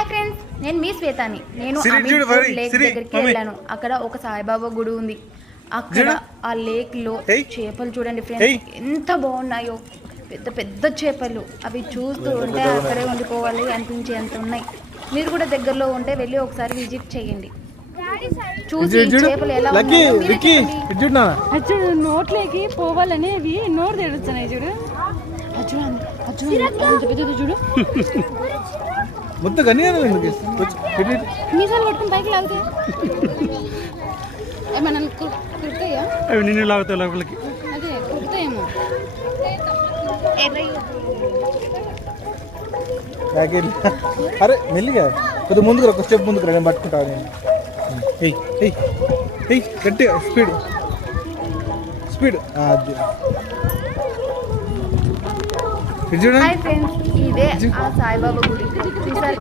Hi friends, నేను మీ శ్వేతాని. నేను Ameerpur lake దగ్గరికి వెళ్ళాను. అక్కడ ఒక సాయిబాబా గుడి ఉంది. అక్కడ ఆ లేక్ లో చేపలు చూడండి ఫ్రెండ్స్, ఎంత బాగున్నాయో. పెద్ద పెద్ద చేపలు, అవి చూస్తూ ఉంటే అక్కడే ఉండిపోవాలి అనిపించే అంత ఉన్నాయి. మీరు కూడా దగ్గరలో ఉంటే వెళ్ళి ఒకసారి విజిట్ చేయండి. చూసి చేపలు ఎలా చూడు, నోట్లోకి పోవాలని అవి నోరు తెడుస్తున్నాయి. చూడు చూడు మొత్తం మీసాలు పట్టుకుని పైకి లాగుతాయి. ఏమన్నా కుడతాయా? అవి నిన్ను లాగుతాయి లోపలికి. అదే కుడతాయేమో. అరే మెల్లిగా కొద్దిగా ముందుకు ఒక స్టెప్ ముందుకు రా, నేను పట్టుకుంటా. గట్టిగా స్పీడ్ హాయ్ ఫ్రెండ్స్, ఇదే ఆ సాయిబాబా గుడి.